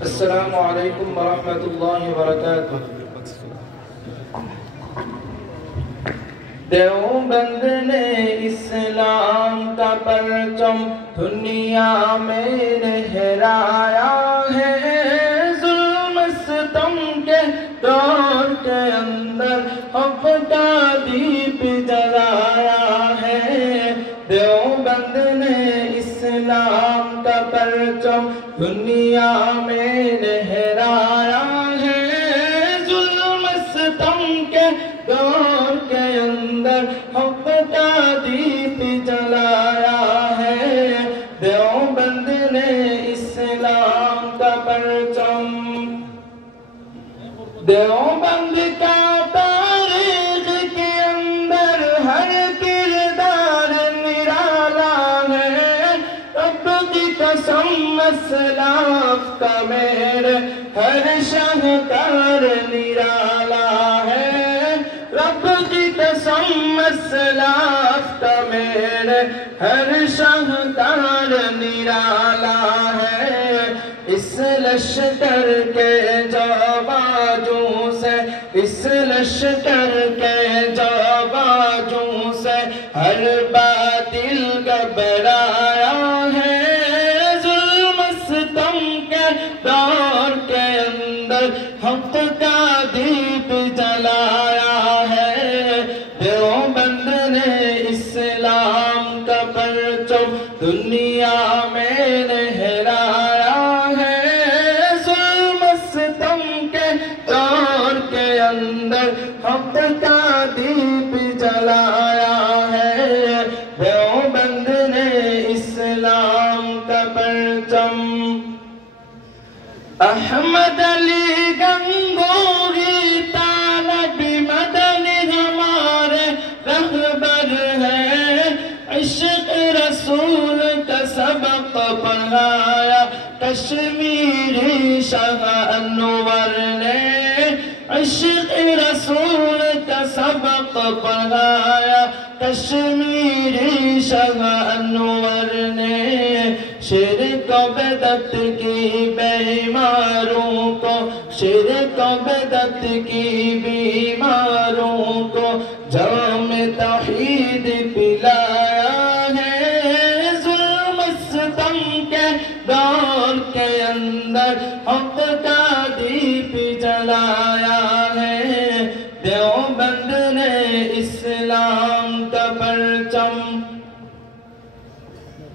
السلام علیکم ورحمۃ اللہ وبرکاتہ۔ دیوبند نے اسلام کا پرچم دنیا میں لہرایا ہے، ظلم ستم کے دور کے اندر حق کا دیپ جلایا ہے۔ دیوبند نے اسلام کا پرچم دنیا میں لہرایا ہے، ظلم ستم کے دور کے اندر حق کا دیپ جلایا ہے۔ دیوبند نے اسلام کا پرچم، دیوبند کا تاریخ کے اندر ہر کردار نرالا ہے، رب کی قسم اسلاف کا میرے ہر شاہکار نرالا ہے، رب کی قسم اسلاف کا میرے ہر شاہکار نرالا ہے۔ اس لشکر کے جواجوں سے، اس لشکر کے جواجوں سے ہر باطل گھبرایا ہے، ظلم ستم کے دور کے اندر حق کا دیپ جلایا ہے۔ دیوبند نے اسلام کا پرچم دنیا میں لہرایا ہے، ظلم ستم کے دور کے اندر حق کا دیپ جلایا ہے۔ دیوبند نے اسلام کا پرچم، احمد علی گنگوہی طالب مدن ہمارے رہبر ہے، عشق رسول کا سبق پڑھایا کشمیری شاہ انور نے، عشق رسول کا سبق پڑھایا کشمیری شاہ انور نے۔ شرک و بدعت کی بیماروں کو، شرک و بدعت کی بیماروں کو جام توحید پلایا ہے، ظلم ستم کے دور کے اندر حق کا دیپ جلایا ہے۔ دیوبند نے اسلام